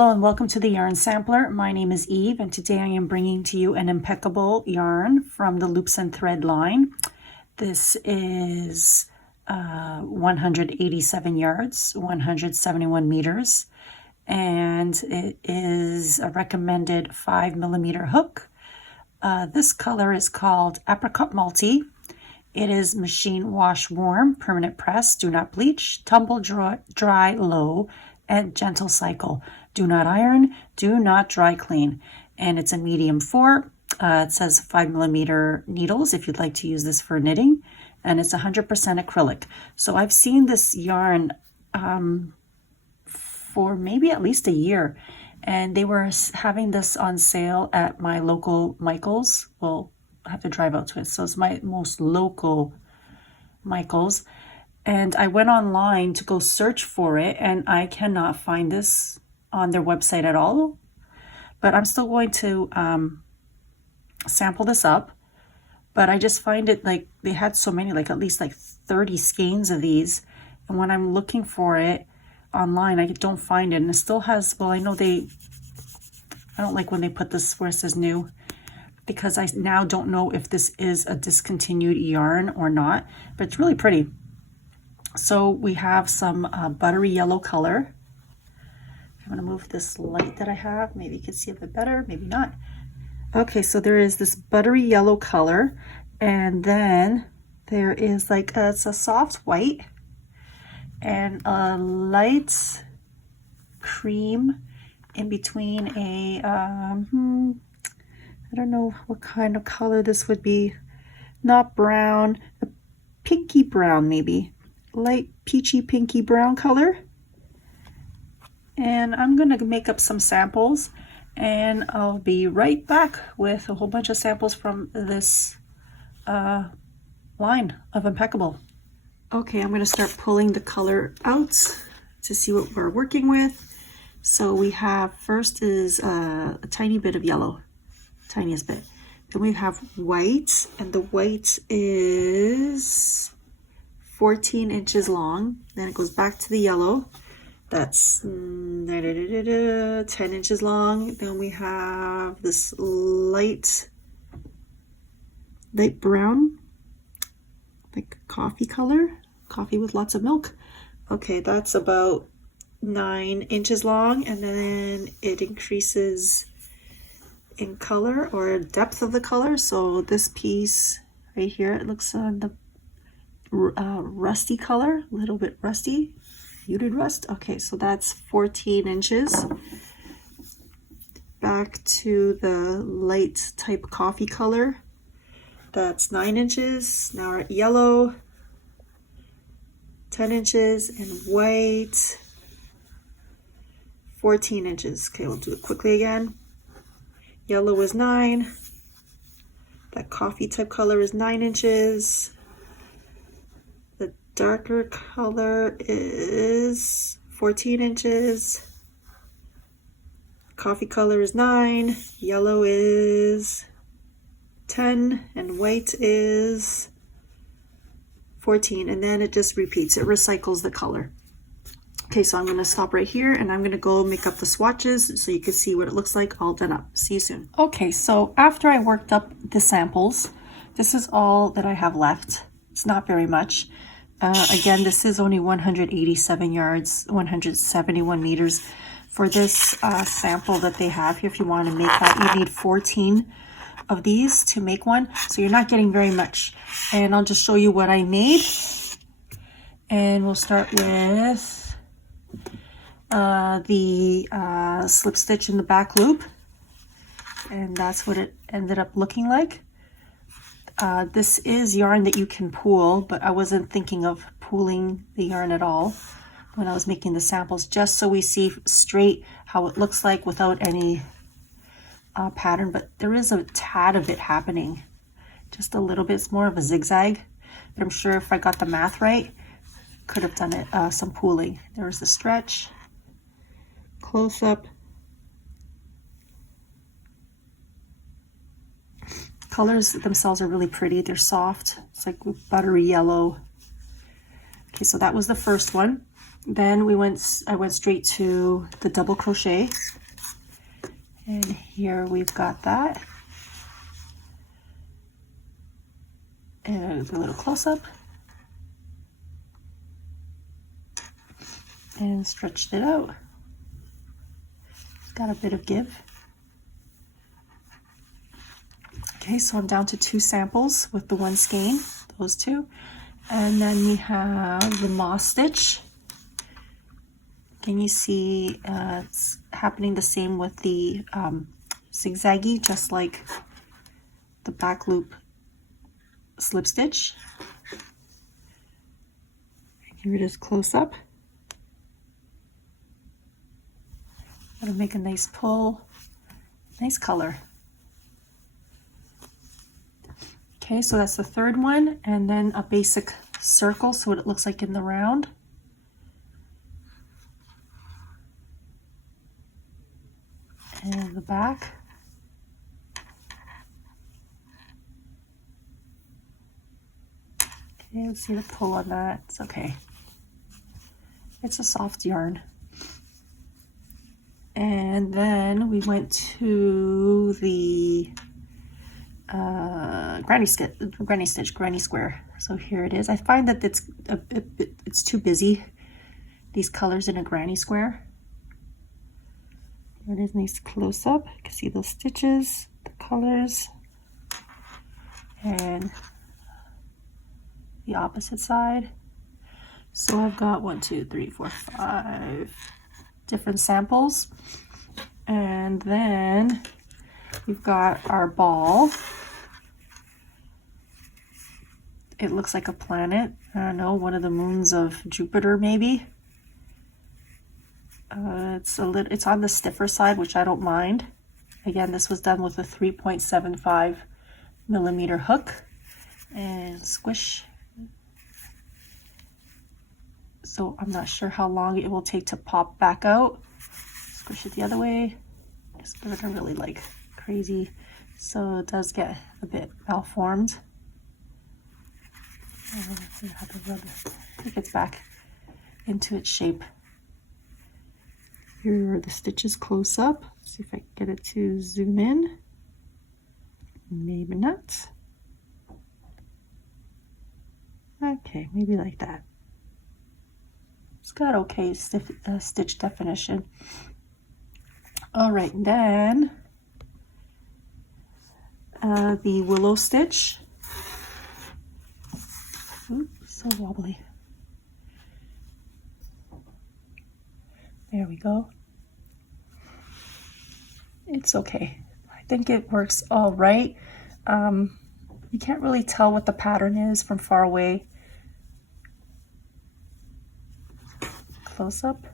Hello and welcome to the Yarn Sampler. My name is Eve and today I am bringing to you an Impeccable yarn from the Loops and Thread line. This is 187 yards, 171 meters, and it is a recommended 5mm hook. This color is called Apricot Multi. It is machine wash warm, permanent press, do not bleach, tumble dry low, and gentle cycle. Do not iron, do not dry clean. And it's a medium 4. It says 5mm needles if you'd like to use this for knitting. And it's 100% acrylic. So I've seen this yarn for maybe at least a year. And they were having this on sale at my local Michael's. Well, I have to drive out to it. So it's my most local Michael's. And I went online to go search for it, and I cannot find this on their website at all. But I'm still going to sample this up. But I just find it like they had so many, like at least like 30 skeins of these. And when I'm looking for it online, I don't find it. And it still has, well, I know I don't like when they put this where it says new, because I now don't know if this is a discontinued yarn or not. But it's really pretty. So we have some buttery yellow color. I'm going to move this light that I have. Maybe you can see a bit better, maybe not. Okay, so there is this buttery yellow color, and then there is like it's a soft white and a light cream in between a I don't know what kind of color this would be. Not brown, a pinky brown maybe. Light peachy pinky brown color. And I'm going to make up some samples, and I'll be right back with a whole bunch of samples from this line of Impeccable. Okay, I'm going to start pulling the color out to see what we're working with. So we have, first is a tiny bit of yellow, tiniest bit. Then we have white, and the white is 14 inches long. Then it goes back to the yellow. That's 10 inches long. Then we have this light brown, like coffee color, coffee with lots of milk. Okay, that's about 9 inches long, and then it increases in color or depth of the color. So this piece right here, it looks on the rusty color, a little bit rusty, muted rust. Okay, so that's 14 inches. Back to the light type coffee color, that's 9 inches. Now we're at yellow, 10 inches, and white, 14 inches. Okay, we'll do it quickly again. Yellow is 9. That coffee type color is 9 inches. The darker color is 14 inches. Coffee color is 9. Yellow is 10. And white is 14. And then it just repeats. It recycles the color. Okay, so I'm going to stop right here, and I'm going to go make up the swatches so you can see what it looks like all done up. See you soon. Okay, so after I worked up the samples, this is all that I have left. It's not very much. Again, this is only 187 yards, 171 meters. For this sample that they have here, if you want to make that, you need 14 of these to make one. So you're not getting very much. And I'll just show you what I made. And we'll start with the slip stitch in the back loop, and that's what it ended up looking like. This is yarn that you can pool, but I wasn't thinking of pooling the yarn at all when I was making the samples, just so we see straight how it looks like without any pattern. But there is a tad of it happening, just a little bit. It's more of a zigzag, but I'm sure if I got the math right, could have done it some pooling. There's the stretch, close up. Colors themselves are really pretty. They're soft. It's like buttery yellow. Okay, so that was the first one. Then I went straight to the double crochet, and here we've got that. And a little close-up, and stretched it out. It's got a bit of give. Okay, so I'm down to 2 samples with the 1 skein, those 2. And then we have the moss stitch. Can you see it's happening the same with the zigzaggy, just like the back loop slip stitch. Here it is close up. Gonna make a nice pull, nice color. Okay, so that's the 3rd one, and then a basic circle, so what it looks like in the round. And the back. Okay, let's see the pull on that. It's okay. It's a soft yarn. And then we went to the granny square. So here it is. I find that it's too busy, these colors in a granny square. Here it is, nice close up. You can see those stitches, the colors, and the opposite side. So I've got 1, 2, 3, 4, 5 different samples, and then we've got our ball. It looks like a planet. I don't know, one of the moons of Jupiter maybe. It's on the stiffer side, which I don't mind. Again, this was done with a 3.75 millimeter hook, and squish. So I'm not sure how long it will take to pop back out. Squish it the other way. Just give it a really like crazy, so it does get a bit malformed. And let's see how to rub it gets back into its shape. Here are the stitches close up. Let's see if I can get it to zoom in. Maybe not. Okay, maybe like that. It's got okay stitch definition. All right, then the willow stitch. Oops, so wobbly. There we go. It's okay. I think it works all right. You can't really tell what the pattern is from far away. Close up.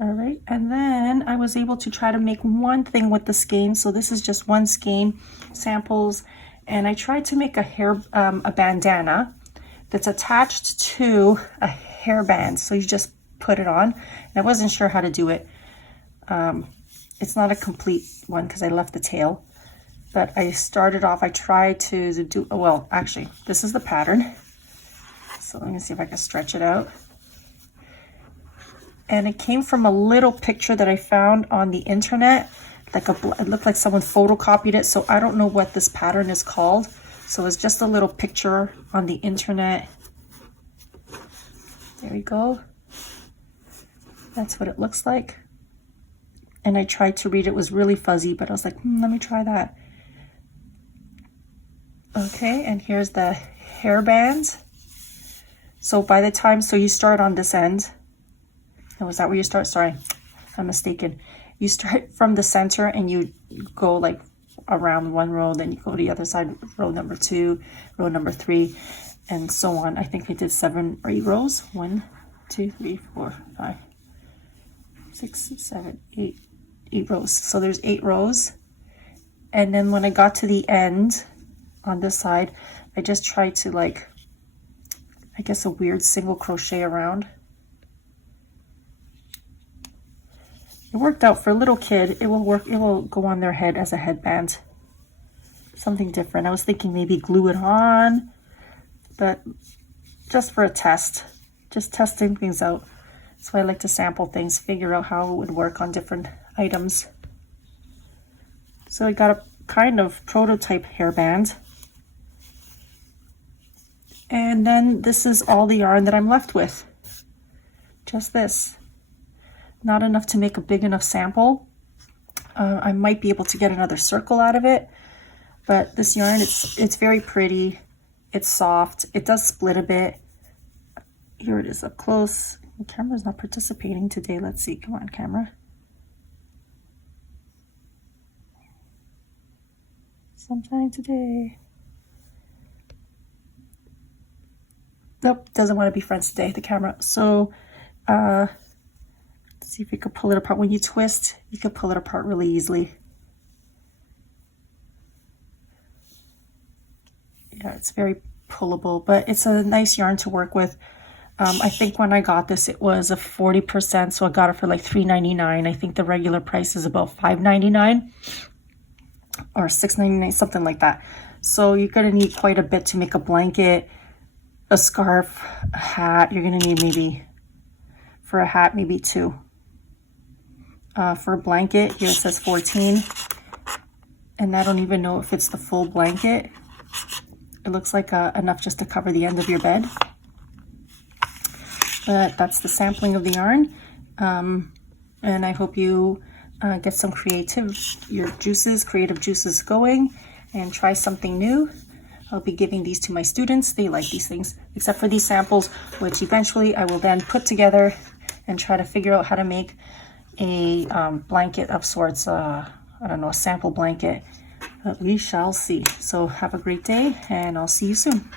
All right, and then I was able to try to make one thing with the skein. So this is just 1 skein samples, and I tried to make a bandana that's attached to a hairband. So you just put it on, and I wasn't sure how to do it. It's not a complete one because I left the tail, but I started off, I tried to do, well, actually, this is the pattern. So let me see if I can stretch it out. And it came from a little picture that I found on the internet. It looked like someone photocopied it, so I don't know what this pattern is called. So it's just a little picture on the internet. There we go. That's what it looks like. And I tried to read it. It was really fuzzy, but I was like, let me try that. Okay, and here's the hairband. So by the time, so you start on this end. Oh, is that where you start? Sorry, I'm mistaken. You start from the center and you go like around one row, then you go to the other side, row number 2, row number 3, and so on. I think I did 7 or 8 rows. 1, 2, 3, 4, 5, 6, 7, 8 rows. So there's 8 rows. And then when I got to the end on this side, I just tried to like, I guess, a weird single crochet around. It worked out for a little kid. It will work. It will go on their head as a headband. something different. I was thinking maybe glue it on, but just for a test, just testing things out. So I like to sample things, figure out how it would work on different items. So I got a kind of prototype hairband. And then this is all the yarn that I'm left with. Just this. Not enough to make a big enough sample. I might be able to get another circle out of it, but this yarn, it's very pretty. It's soft. It does split a bit. Here it is up close. The camera's not participating today. Let's see. Come on, camera. Sometime today. Nope, doesn't want to be friends today, the camera. So, let's see if we could pull it apart. When you twist, you can pull it apart really easily. Yeah, it's very pullable, but it's a nice yarn to work with. I think when I got this, it was a 40%, so I got it for like $3.99. I think the regular price is about $5.99 or $6.99, something like that. So you're going to need quite a bit to make a blanket, a scarf, a hat. You're going to need maybe, for a hat, maybe 2. For a blanket, here it says 14. And I don't even know if it's the full blanket. It looks like enough just to cover the end of your bed. But that's the sampling of the yarn. And I hope you get some creative juices going and try something new. I'll be giving these to my students. They like these things, except for these samples, which eventually I will then put together and try to figure out how to make a blanket of sorts. I don't know, a sample blanket. But we shall see. So have a great day, and I'll see you soon.